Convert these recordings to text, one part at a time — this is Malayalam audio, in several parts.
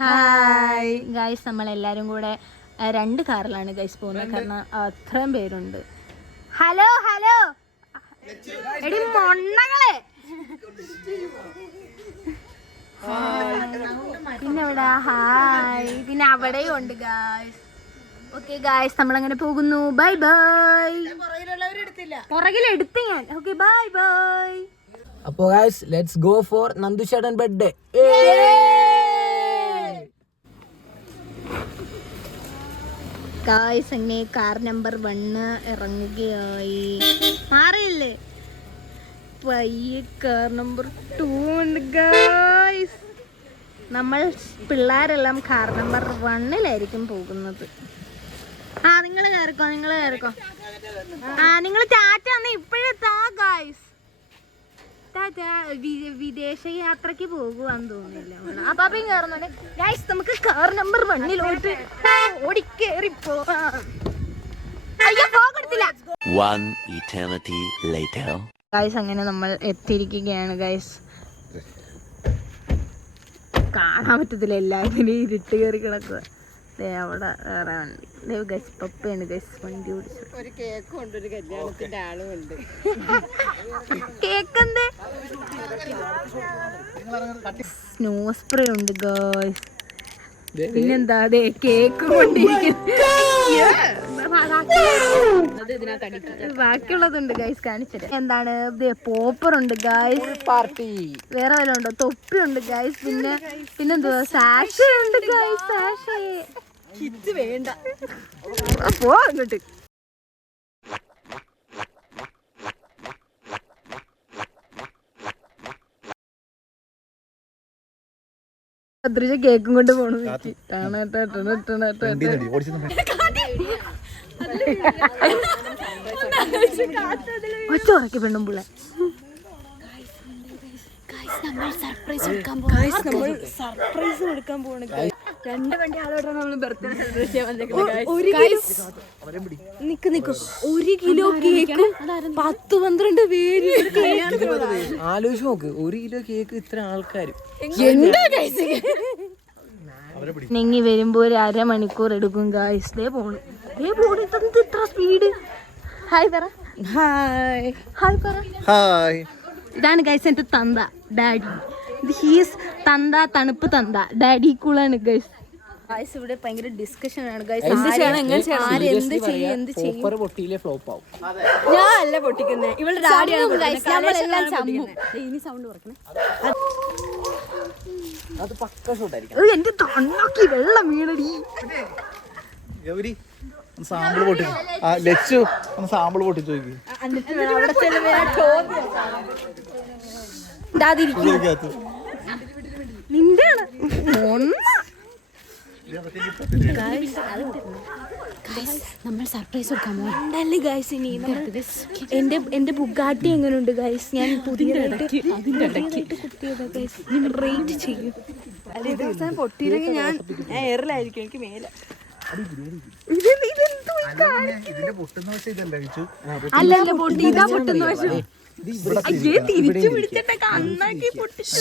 ഹായ് ഗൈസ്, നമ്മളെല്ലാവരും കൂടെ 2 കാറിലാണ് ഗൈസ് പോകുന്നത്, കാരണം അത്രയും പേരുണ്ട്. ഹലോ ഹലോ എടി മൊണ്ണകളെ, പിന്നെ എവിടാ ഹായ്, പിന്നെ അവിടെയും ഉണ്ട് ഗൈസ്. ഓക്കെ ഗൈസ്, നമ്മളങ്ങനെ പോകുന്നു. By bye. പുറകിലെടുത്ത് ഞാൻ. Okay bye bye. അപ്പോ ഗൈസ് ലെറ്റ്സ് ഗോ ഫോർ നന്ദുശേടൻ ബർത്ത്ഡേ. ഗൈസ്, അങ്ങനെ കാർ നമ്പർ 1 ഇറങ്ങുകയായി. മാറിയില്ലേ? പയ്യെ കാർ നമ്പർ 2 ഉണ്ട് ഗൈസ്. നമ്മൾ പിള്ളേരെല്ലാം കാർ നമ്പർ 1 പോകുന്നത്. നിങ്ങൾ കയറിക്കോ. നിങ്ങൾ ടാറ്റ ഇപ്പോഴേ താ ഗൈസ്. വിദേശ യാത്രക്ക് പോകുവാന്ന് തോന്നുന്നില്ല. അപ്പാപ്പയും കയറുന്നുണ്ട് ഗൈസ്. നമുക്ക് കാർ നമ്പർ 1 ഓടിക്കേറി പോവാം. അയ്യോ, പോകത്തില്ല ഗൈസ്. അങ്ങനെ നമ്മൾ എത്തിയിരിക്കുകയാണ് ഗൈസ്. കാണാൻ പറ്റത്തില്ല, എല്ലാവരും ഇരുട്ട് കയറി കിടക്കുക. അവിടെ വേറെ വണ്ടി ഗൈസ്. പപ്പയാണ് ഗൈസ് വണ്ടി ഓടിച്ചത്. ഒരു കേക്കും ഉണ്ട്, ഒരു കല്യാണത്തിന്റെ ആളും ഉണ്ട്. കേക്ക് എന്തേ? സ്നോ സ്പ്രേ ഉണ്ട് ഗൈസ്. പിന്നെന്താ അതെ കേക്ക് ബാക്കിയുള്ളതുണ്ട് ഗൈസ്, കാണിച്ചത്. എന്താണ് പോപ്പർ ഉണ്ട് ഗൈസ്. പാർട്ടി വേറെ വല്ല ഉണ്ടോ? തൊപ്പിയുണ്ട് ഗൈസ്. പിന്നെന്തുവാ? സാഷേ ഉണ്ട് ഗൈസ്. സാഷേ വേണ്ട, പോ അങ്ങോട്ട്. അദ്രിജ കേക്കും കൊണ്ട് പോണു. ഒച്ചറക്കി പെണ്ണും പിള്ളേ. സർപ്രൈസ് കൊടുക്കാൻ പോവാണ്. 2 വണ്ടി ആളോടാണ് നമ്മൾ ബർത്ത്ഡേ സെലിബ്രേറ്റ് ചെയ്യാൻ വന്നേക്കുന്നത്. 1 കിലോ കേക്ക് 10-12 പേര്. ആലോചിച്ച് നോക്ക്, 1 കിലോ കേക്ക് ഇത്ര ആൾക്കാർ. നെങ്ങി വരുമ്പോ ഒരു 1/2 മണിക്കൂർ എടുക്കും ഗായ്സ്. പോണു ഇത്ര സ്പീഡ്. ഹായ് പറ. ഹായ് പറ. ഹായ്. ഇതാണ് ഗൈസ് എന്റെ തന്ത, ഡാഡി. ഹീസ് തന്ത, തണുപ്പ് തന്ത. Daddy കൂളാണ് guys. ഗൈസ് ഇവിടെ ഭയങ്കര ഡിസ്കഷൻ ആണ് ഗൈസ്. എന്ത് ചെയ്യണം, എന്ത് ചെയ്യും. ഫ്ലോപ്പ് ആവും. ഞാൻ അല്ല പൊട്ടിക്കുന്നേ, ഇവളുടെ ഡാഡിയാണ്. ഇനി സൗണ്ട് കുറക്കണേ. അത് പക്ക ഷോട്ടായിരിക്കും. എന്റെ തൊണ്ണോക്കി വെള്ളം വീണടി. ഗൗരി സാമ്പിൾ പൊട്ടി. ലച്ചു ഒന്ന് സാമ്പിൾ പൊട്ടിച്ചു നോക്കി. നിന്റെ നമ്മൾ സർപ്രൈസ് കൊടുക്കാമോ? ഗൈസ് ഇനി എന്റെ ബുഗാട്ടി എങ്ങനെയുണ്ട് ഗൈസ്? ഞാൻ പുതിയതായിട്ട് റേറ്റ് ചെയ്യും. പൊട്ടിയില്ലെങ്കിൽ ഞാൻ എയറിലായിരിക്കും, എനിക്ക് മേലെ. അല്ല പൊട്ടി, ഇതാ പൊട്ടുന്ന വശം. തിരിച്ചു പിടിച്ചിട്ടൊക്കെ അന്നാക്കി പൊട്ടിച്ചു.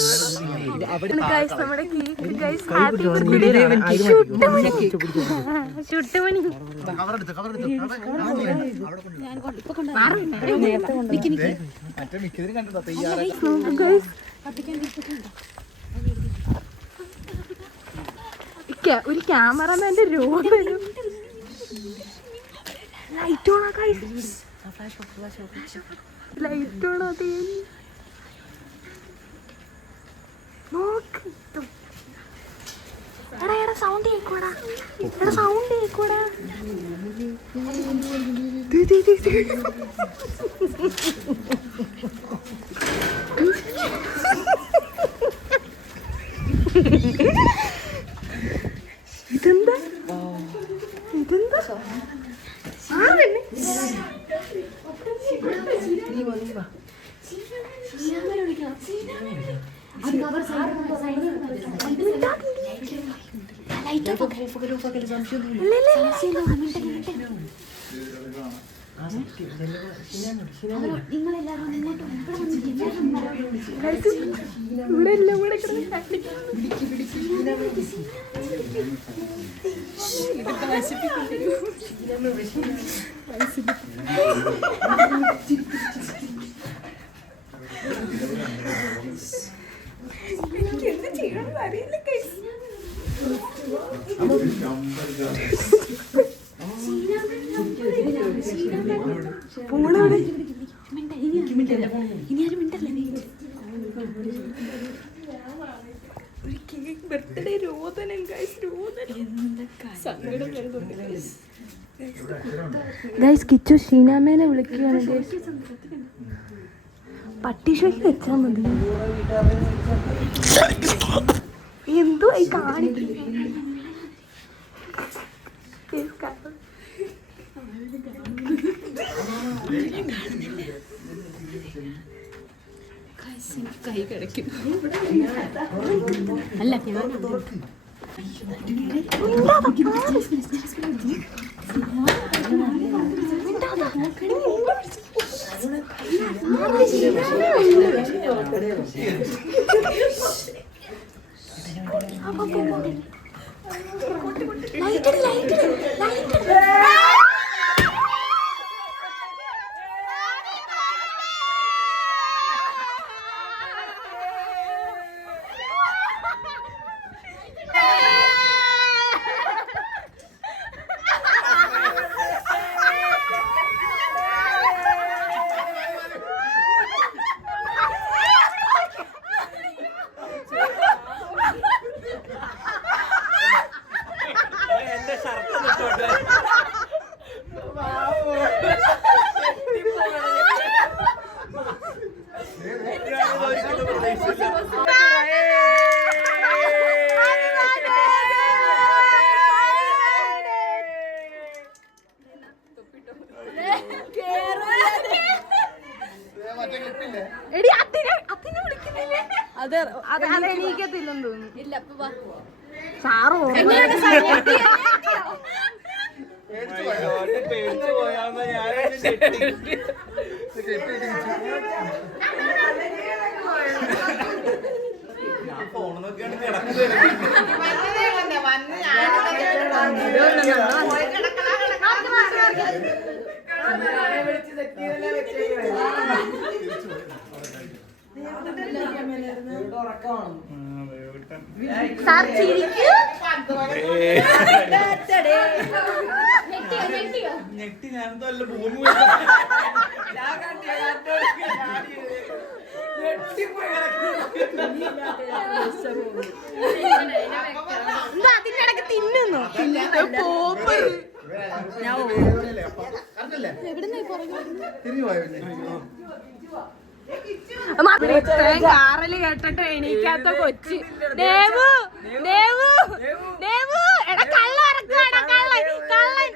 നമ്മുടെ cake guys. Happy birthday Chuttumani. ഒരു ക്യാമറമാന്റെ രോഗം. ലൈറ്റ് ഓണാ ഗൈസ്. ലൈറ്റ് ഓണാ. നോക്ക്. എടാ സൗണ്ട് കേൾക്കൂടാ. സൗണ്ട് കേൾക്കൂടാ. ഇതെന്താ? എനിക്ക് എന്ത് ചെയ്യണമെന്ന് അറിയില്ല guys. ഒരു കേക്ക് ബർത്ത്ഡേ രോദനം guys, രോദനം. സങ്കടം വരുന്നുണ്ട് guys. ഗൈസ് കിച്ചു ഷീനാമേനെ വിളിക്കുകയാണ് പട്ടിഷോയ്ക്ക് വെച്ചാ മതി. എന്തോ ഈ കാണിക്കുന്നു. കൈ കിടക്കും. അല്ല അതെനിക്കത്തില്ലെന്ന് തോന്നുന്നു. ഇല്ല സാറ് ഞെട്ടി ഞാനെന്തോ അല്ല ഭൂമി അതിനിടക്ക് തിന്നുന്നു. കാറില് കേട്ടിട്ട് എണീക്കാത്ത കൊച്ച്. ദേവു ദേവു ദേവു എടാ കള്ള ഇറക്കാടാ കള്ളൻ കള്ളൻ.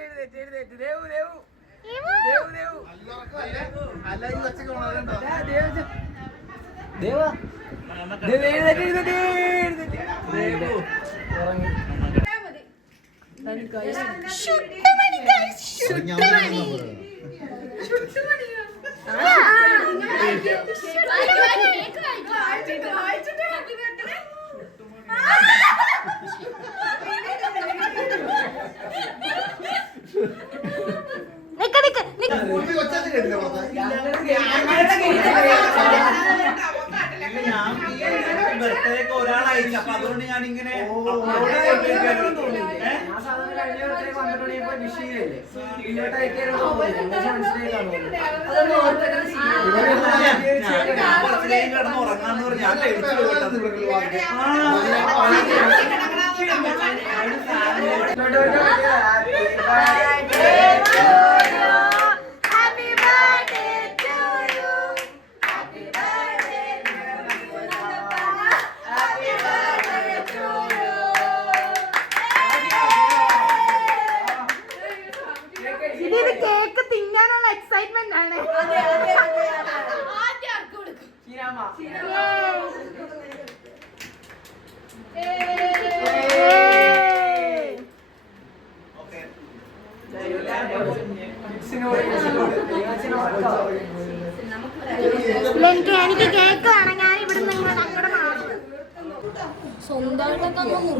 ബർത്ത്ഡേക്ക് ഒരാളായില്ല, അപ്പൊ അതുകൊണ്ട് ഞാൻ ഇങ്ങനെ കിടന്ന് ഉറങ്ങാന്ന് പറഞ്ഞ് ഞാൻ കഴിച്ചു കേക്ക് തിന്നാനുള്ള എക്സൈറ്റ്മെന്റ് ആണ്.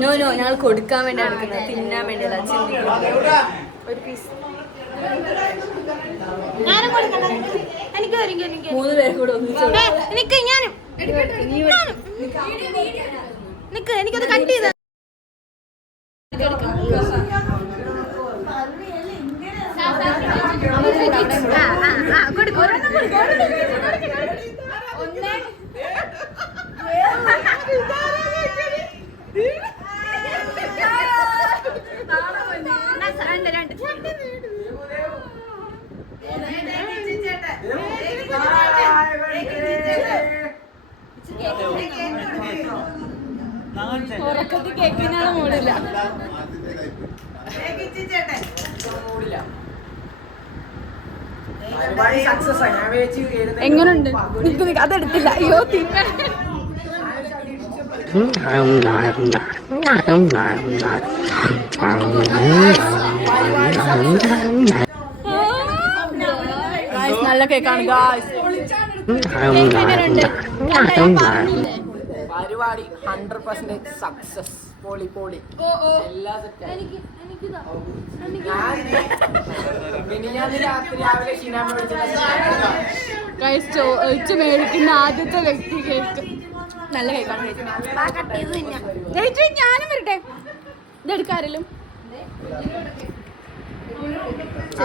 നോ ഞങ്ങൾ കൊടുക്കാൻ വേണ്ടി എടുക്കുന്നത്, തിന്നാൻ വേണ്ടിയല്ല. ഒരു പീസ് ഞാനും കൊടുക്കണ്ട. എനിക്ക് 3 പേര് കൂടെ ഒന്നിച്ചു. ഞാനും നിക്ക്, എനിക്കത് കട്ട് ചെയ്ത ഉറക്കത്തിൽ കേൾക്കുന്നയാളെ മൂടില്ല. എങ്ങനുണ്ട്? അതെടുത്തില്ല. അയ്യോ തിന്ന നല്ല കേക്കാണ് ഗായ്സ്. പരിപാടി 100% സക്സസ്. പൊളി പൊളി എല്ലാ ചോദിച്ച് മേടിക്കുന്ന ആദ്യത്തെ വ്യക്തി കേക്ക്. നല്ല കേക്കാണ്. ഞാനും വരട്ടെ. ഇതെടുക്കാരെങ്കിലും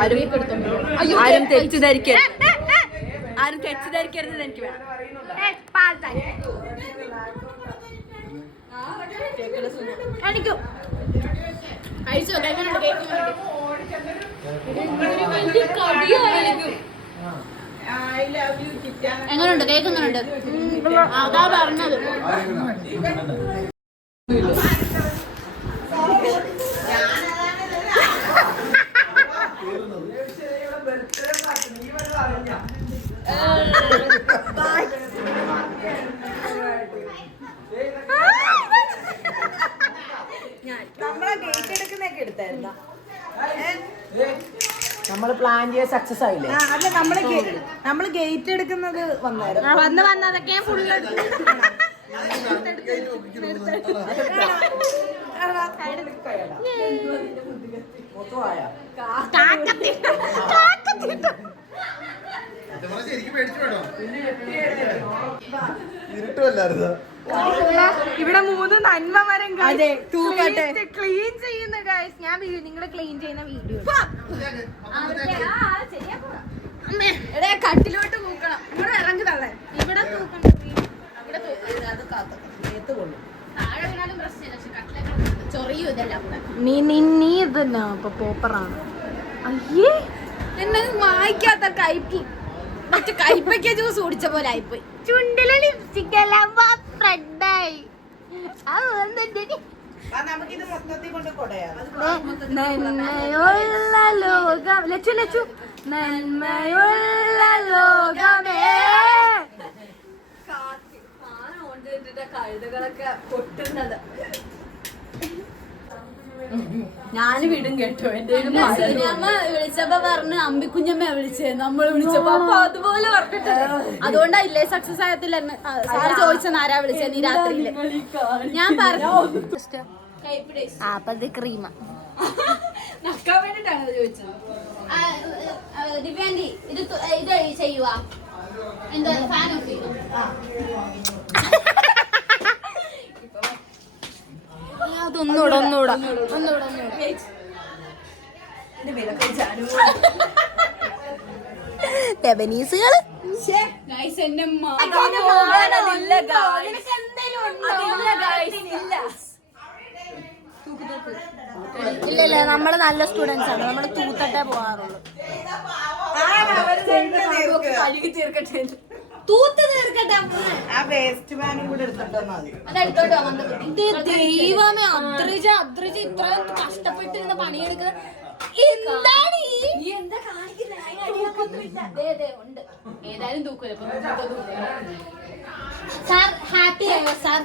ആരും തെറ്റിദ്ധരിക്കരുത്. എനിക്ക് വേണം. എങ്ങനുണ്ട് കേക്ക്? എങ്ങനുണ്ട്? അതാ പറഞ്ഞത്. നമ്മള് പ്ലാൻ ചെയ്ത് സക്സസ് ആയില്ലേ? അല്ല നമ്മള് ഗേറ്റ് എടുക്കുന്നത് വന്നതൊക്കെ ഫുള്ള് ഇവിടെ 3 നന്മ മരം ക്ലീൻ ചെയ്യുന്ന ഗൈസ്. ഞാൻ നിങ്ങളെ ക്ലീൻ ചെയ്യുന്ന വീഡിയോ കട്ടിലോട്ട് തൂക്കണം. ഇവിടെ ഇറങ്ങി തള്ളേ. ഇവിടെ തൂക്കണം. ഇവിടെ ചൊറിയും ഇതെല്ലാം കൂടെ. നീ ഇതന്നെ ഇപ്പൊ പോപ്പറാണ്. അയ്യേ എന്നെ വായിക്കാത്ത കയ്പ്. മറ്റേ കയ്പയ്ക്ക ജ്യൂസ് കുടിച്ച പോലെ ആയിപ്പോയി. ചുണ്ടിലെ ലിപ്സ്റ്റിക് എല്ലാം ഫ്രണ്ടായി. നന്മയുള്ള ലോകം ലച്ചു നന്മയുള്ള ലോകമേ. കഴുതകളൊക്കെ പൊട്ടുന്നത് ഞാന് വിടും കേട്ടോ. എന്റെ വിളിച്ചപ്പോ പറഞ്ഞു അമ്പിക്കുഞ്ഞമ്മ വിളിച്ചേ, നമ്മള് വിളിച്ചപ്പോ അപ്പൊ അതുപോലെ പറഞ്ഞിട്ട്. അതുകൊണ്ടായില്ലേ സക്സസ് ആയത്തില്ല. സാറ് ചോദിച്ചെന്ന് ആരാ വിളിച്ചേ നീ രാത്രിയില്. ഞാൻ പറഞ്ഞു ക്രീമ നക്കാൻ വേണ്ടിട്ടാണ് ചോദിച്ചത്. ദിവ്യാന്റി ഇത് ചെയ്യുവാ. എന്താ ഫാൻ ഓഫ് ചെയ്തു. ഒന്നൂടെ ലെബനീസുകള് ഇല്ല നമ്മള് നല്ല സ്റ്റുഡൻസ് ആണ്. നമ്മള് തൂത്തട്ടേ പോവാറുള്ളൂ. തൂത്ത് തീർക്കട്ടെ. ദൈവമേ അദ്രിജ ഇത്ര കഷ്ടപ്പെട്ടിരുന്ന പണിയെടുക്കുന്ന എന്താണ് ഉണ്ട്. ഏതായാലും തൂക്കൂല സാർ. ഹാപ്പി ആയോ സാർ?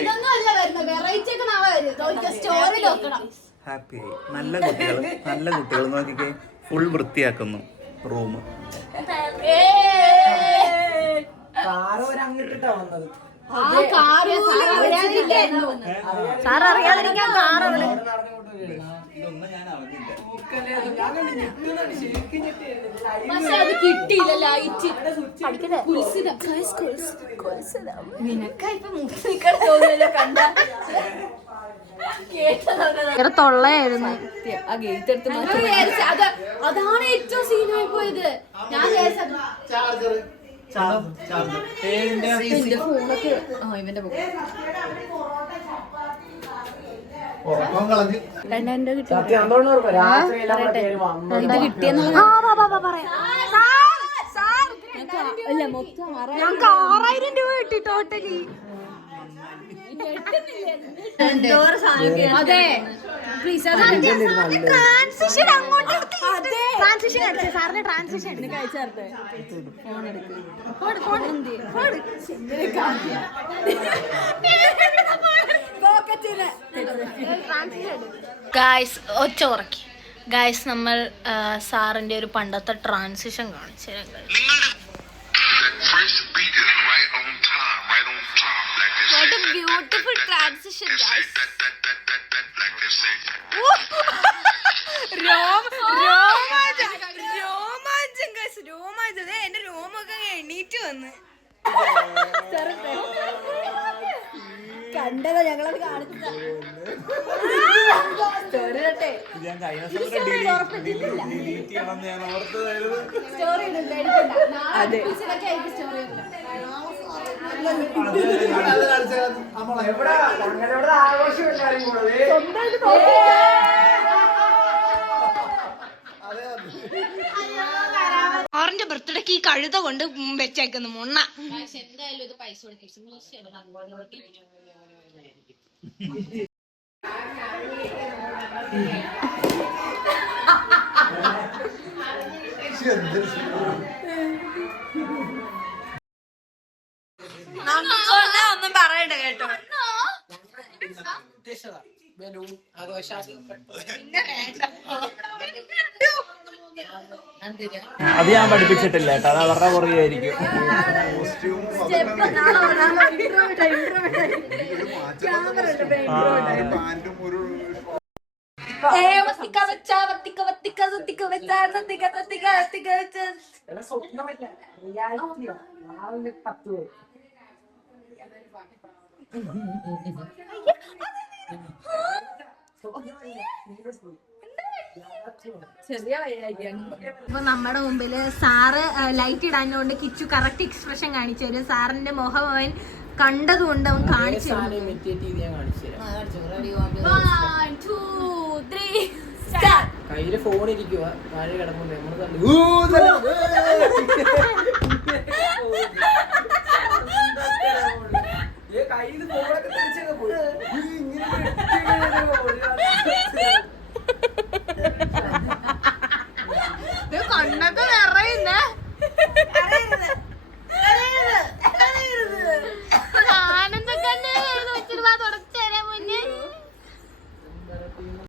ഇതൊന്നും അല്ല വരുന്നത്. വെറൈറ്റി ഒക്കെ നാളെ വരും. സ്റ്റോറി നോക്കണം. ഹാപ്പി ആയി. നല്ല കുട്ടികൾ നോക്കിക്കേ. ഫുൾ വൃത്തിയാക്കുന്നു റൂം. സാർ അറിയാതിരിക്കാൻ കാറ് പക്ഷെ അത് കിട്ടിയില്ല ലൈറ്റ് തൊള്ളയായിരുന്നു. അതാണ് ഏറ്റവും സീനായി പോയത്. ഞാൻ ഫോണൊക്കെ ഇവന്റെ ഞങ്ങൾക്ക് 6000 രൂപ കിട്ടി ടോട്ടലി. അതെ ട്രാൻസിഷൻ അങ്ങോട്ട് ട്രാൻസിഷൻ അടിച്ചു സാറിന് ട്രാൻസിഷൻ ഗായ്സ് ഒച്ച ഉറക്കി. ഗായ്സ് നമ്മൾ സാറിന്റെ ഒരു പണ്ടത്തെ ട്രാൻസിഷൻ കാണിച്ചു. What a beautiful transition, guys. രോമാഞ്ചം ഗൈസ്, രോമാഞ്ചം. എന്റെ രോമൊക്കെ എണീറ്റ് വന്ന് കണ്ടതാ ഞങ്ങളത് കാണിച്ചതാ. സാറിന്റെ ബർത്ത്ഡേക്ക് ഈ കഴുത കൊണ്ട് വെച്ചേക്കുന്നു മുണ്ണ. എന്തായാലും ഇത് പൈസ ഒന്നും പറയണ്ട കേട്ടോ. അത് ഞാൻ പഠിപ്പിച്ചിട്ടില്ല കേട്ടോ, അത് അവരുടെ പുറകെയായിരിക്കും. അപ്പൊ നമ്മുടെ മുമ്പില് സാറ് ലൈറ്റ് ഇടാഞ്ഞോണ്ട് കിച്ചു കറക്റ്റ് എക്സ്പ്രഷൻ കാണിച്ചു തരും. സാറിന്റെ മുഖം അവൻ കണ്ടതുകൊണ്ട് അവൻ കാണിച്ചു തരും. കയ്യില് ഫോൺ ഇരിക്കുക, താഴെ കിടപ്പുണ്ട്. നമ്മള്